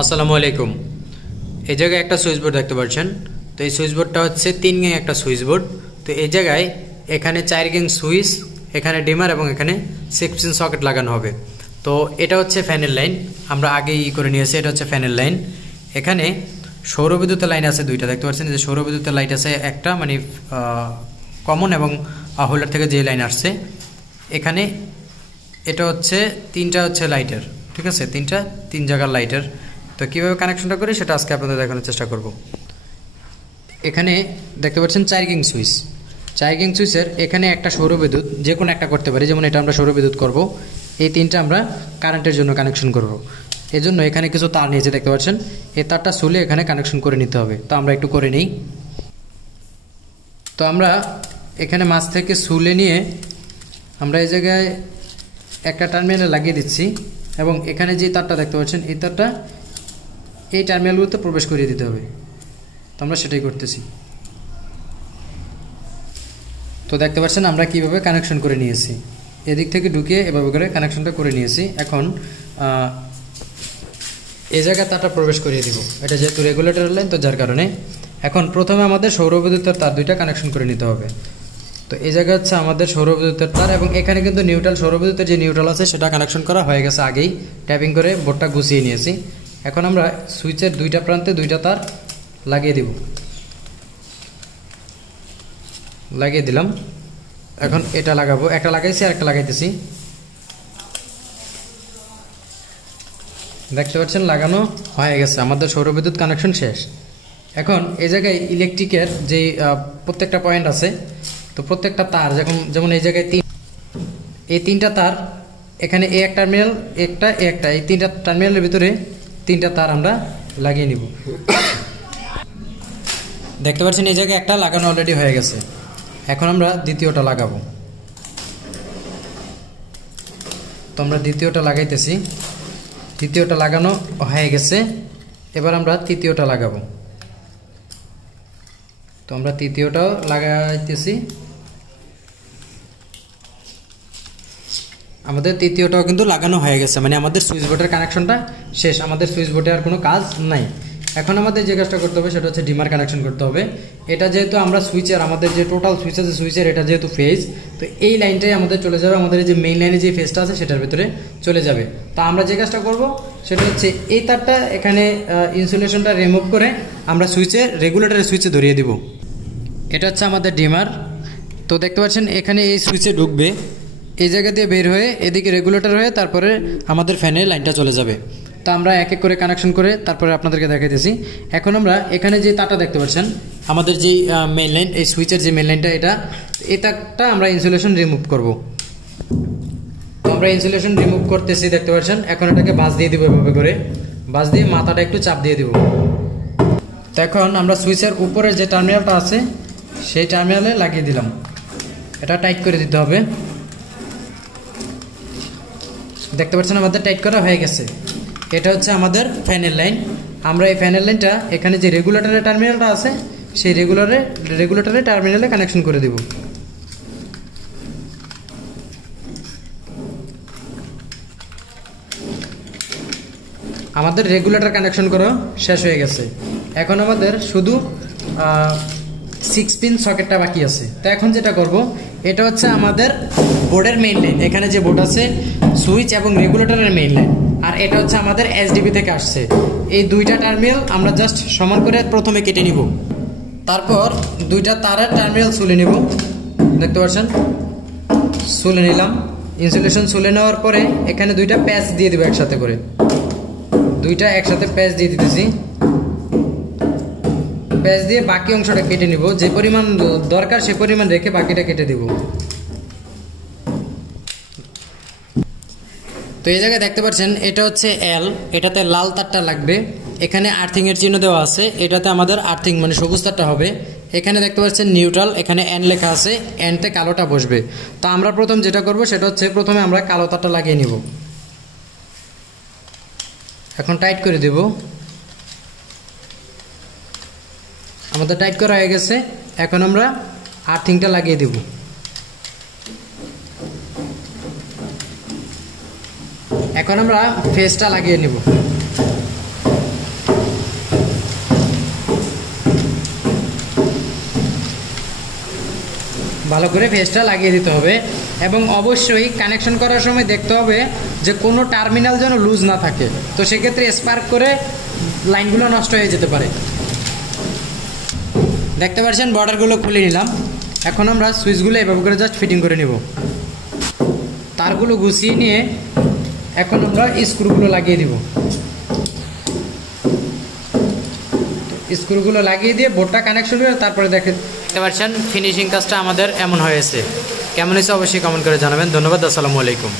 আসসালামু আলাইকুম। এই জায়গায় একটা সুইচ বোর্ড দেখতে পাচ্ছেন। তো এই সুইচ বোর্ডটা হচ্ছে 3 গ্যাং একটা সুইচ বোর্ড। তো এই জায়গায় এখানে 4 গ্যাং সুইচ, এখানে ডিমার এবং এখানে 6 পিন সকেট লাগানো হবে। তো এটা হচ্ছে ফ্যানের লাইন, আমরা আগেই করে নিয়েছি। এটা হচ্ছে ফ্যানের লাইন। এখানে সৌরবিদ্যুতের লাইন আছে দুইটা, দেখতে পাচ্ছেন যে সৌরবিদ্যুতের লাইট আছে একটা, মানে কমন এবং হোল্ডার থেকে যে লাইন আসছে। এখানে এটা হচ্ছে তিনটা হচ্ছে লাইটের, ঠিক আছে, তিন জায়গার লাইটের। তো কীভাবে কানেকশনটা করি সেটা আজকে আপনাদের দেখানোর চেষ্টা করব। এখানে দেখতে পাচ্ছেন 4 গ্যাং সুইচ। 4 গ্যাং সুইচের এখানে একটা সৌরবিদ্যুৎ যে কোনো একটা করতে পারি, যেমন এটা আমরা সৌরবিদ্যুৎ করব। এই তিনটা আমরা কারেন্টের জন্য কানেকশন করব। এই জন্য এখানে কিছু তার নিয়েছে, দেখতে পাচ্ছেন। এই তারটা সুলে এখানে কানেকশন করে নিতে হবে। তো আমরা একটু করে নিই। তো আমরা এখানে মাছ থেকে সুলে নিয়ে আমরা এই জায়গায় একটা টার্মিনালে লাগিয়ে দিচ্ছি এবং এখানে যে তারটা দেখতে পাচ্ছেন এই তারটা এই টার্মিনালগুলোতে প্রবেশ করিয়ে দিতে হবে। তো আমরা সেটাই করতেছি। তো দেখতে পাচ্ছেন আমরা কিভাবে কানেকশন করে নিয়েছি। এদিক থেকে ঢুকিয়ে এভাবে করে কানেকশনটা করে নিয়েছি। এখন এই জায়গায় তারটা প্রবেশ করিয়ে দিব। এটা যেহেতু রেগুলেটর লাইন, তো যার কারণে এখন প্রথমে আমাদের সৌরবিদ্যুতের তার দুইটা কানেকশন করে নিতে হবে। তো এই জায়গা হচ্ছে আমাদের সৌরবিদ্যুতের তার এবং এখানে কিন্তু নিউট্রাল, সৌরবিদ্যুতের যে নিউট্রাল আছে সেটা কানেকশন করা হয়ে গেছে আগেই। ট্যাপিং করে বোর্ডটা গুছিয়ে নিয়েছি। এখন আমরা সুইচের দুইটা প্রান্তে দুইটা তার লাগিয়ে দিব, লাগিয়ে দিলাম। এখন এটা লাগাবো, একটা লাগাইছি আর একটা লাগাইতেছি। দেখতে পাচ্ছেন লাগানো হয়ে গেছে, আমাদের সৌরবিদ্যুৎ কানেকশন শেষ। এখন এই জায়গায় ইলেকট্রিকের যে প্রত্যেকটা পয়েন্ট আছে, তো প্রত্যেকটা তার যেমন এই জায়গায় এই তিনটা তার, এখানে এ এক টার্মিনাল, একটা এই তিনটা টার্মিনালের ভিতরে তিনটা তার আমরা লাগিয়ে নিব। দেখতে পাচ্ছেন এই জায়গায় একটা লাগানো অলরেডি হয়ে গেছে। এখন আমরা দ্বিতীয়টা লাগাবো। তো আমরা দ্বিতীয়টা লাগাইতেছি। দ্বিতীয়টা লাগানো হয়ে গেছে। এবার আমরা তৃতীয়টা লাগাবো। তো আমরা তৃতীয়টাও লাগাইতেছি। আমাদের তৃতীয়টাও কিন্তু লাগানো হয়ে গেছে, মানে আমাদের সুইচ বোর্ডের কানেকশনটা শেষ। আমাদের সুইচ বোর্ডে আর কোনো কাজ নাই। এখন আমাদের যে কাজটা করতে হবে সেটা হচ্ছে ডিমার কানেকশন করতে হবে। এটা যেহেতু আমরা সুইচের, আমাদের যে টোটাল সুইচ আছে সুইচের, এটা যেহেতু ফেজ, তো এই লাইনটাই আমাদের চলে যাবে, আমাদের যে মেইন লাইনে যে ফেজটা আছে সেটার ভিতরে চলে যাবে। তো আমরা যে কাজটা করব সেটা হচ্ছে এই তারটা এখানে ইনসুলেশনটা রিমুভ করে আমরা সুইচে, রেগুলেটরের সুইচে ধরিয়ে দিব। এটা হচ্ছে আমাদের ডিমার। তো দেখতে পাচ্ছেন এখানে এই সুইচে ঢুকবে, এই জায়গা দিয়ে বের হয়ে এদিকে রেগুলেটর হয়ে তারপরে আমাদের ফ্যানের লাইনটা চলে যাবে। তো আমরা এক এক করে কানেকশন করে তারপরে আপনাদেরকে দেখাইতেছি। এখন আমরা এখানে যে তারটা দেখতে পাচ্ছেন, আমাদের যে মেইন লাইন, এই সুইচের যে মেইন লাইনটা, এই তারটা আমরা ইনসুলেশন রিমুভ করব। তো আমরা ইনসুলেশন রিমুভ করতেছি, দেখতে পাচ্ছেন। এখন এটাকে বাস দিয়ে দিব, এভাবে করে বাস দিয়ে মাথাটা একটু চাপ দিয়ে দিব। তো এখন আমরা সুইচের উপরের যে টার্মিনালটা আছে সেই টার্মিনালে লাগিয়ে দিলাম। এটা টাইট করে দিতে হবে। দেখতে পাচ্ছেন আমাদের টাইট করা হয়ে গেছে। এটা হচ্ছে আমাদের ফ্যানের লাইন। আমরা এই ফ্যানের লাইনটা এখানে যে রেগুলেটরের টার্মিনালটা আছে সেই রেগুলেটরের টার্মিনালে কানেকশন করে দেব। আমাদের রেগুলেটর কানেকশন করা শেষ হয়ে গেছে। এখন আমাদের শুধু 6 পিন সকেটটা বাকি আছে। তো এখন যেটা করব, এটা হচ্ছে আমাদের বোর্ডের মেইন লাইন। এখানে যে বোর্ড আছে, সুইচ এবং রেগুলেটরের মেইন লাইন, আর এটা হচ্ছে আমাদের এসডিবি থেকে আসছে। এই দুইটা টার্মিনাল আমরা জাস্ট সমান করে প্রথমে কেটে নিব, তারপর দুইটা তারের টার্মিনাল সুলে নিব। দেখতে পাচ্ছেন সুলে নিলাম। ইনসুলেশন সুলে নেওয়ার পরে এখানে দুইটা প্যাচ দিয়ে দিব একসাথে করে, দুইটা একসাথে প্যাচ দিয়ে দিতেছি। প্যাচ দিয়ে বাকি অংশটা কেটে নিব, যে পরিমাণ দরকার সে পরিমাণ রেখে বাকিটা কেটে দিব। তো এই জায়গায় দেখতে পাচ্ছেন এটা হচ্ছে এল, এটাতে লাল তারটা লাগবে। এখানে আর্থিং এর চিহ্ন দেওয়া আছে, এটাতে আমাদের আর্থিং মানে সবুজ তারটা হবে। এখানে দেখতে পাচ্ছেন নিউট্রাল, এখানে এন লেখা আছে, এনতে কালোটা বসবে। তো আমরা প্রথম যেটা করব সেটা হচ্ছে প্রথমে আমরা কালো তারটা লাগিয়ে নিব। এখন টাইট করে দেব। আমাদের টাইট করা হয়ে গেছে। এখন আমরা আর্থিংটা লাগিয়ে দেব। এখন আমরা ফেসটা লাগিয়ে নেব। ভালো করে ফেসটা লাগিয়ে দিতে হবে এবং অবশ্যই কানেকশন করার সময় দেখতে হবে যে কোনো টার্মিনাল যেন লুজ না থাকে, তো সেক্ষেত্রে স্পার্ক করে লাইনগুলো নষ্ট হয়ে যেতে পারে। দেখতে পাচ্ছেন বর্ডারগুলো খুলে নিলাম। এখন আমরা সুইচগুলো এভাবে করে জাস্ট ফিটিং করে নেব। তারগুলো গুছিয়ে নিয়ে এখন আমরা স্ক্রুগুলো লাগিয়ে দিব। স্ক্রুগুলো লাগিয়ে দিয়ে বোর্ডটা কানেকশন করে তারপরে দেখতে পাচ্ছেন ফিনিশিং কাজটা আমাদের এমন হয়েছে। কেমন হয়েছে অবশ্যই কমেন্ট করে জানাবেন। ধন্যবাদ। আসসালামু আলাইকুম।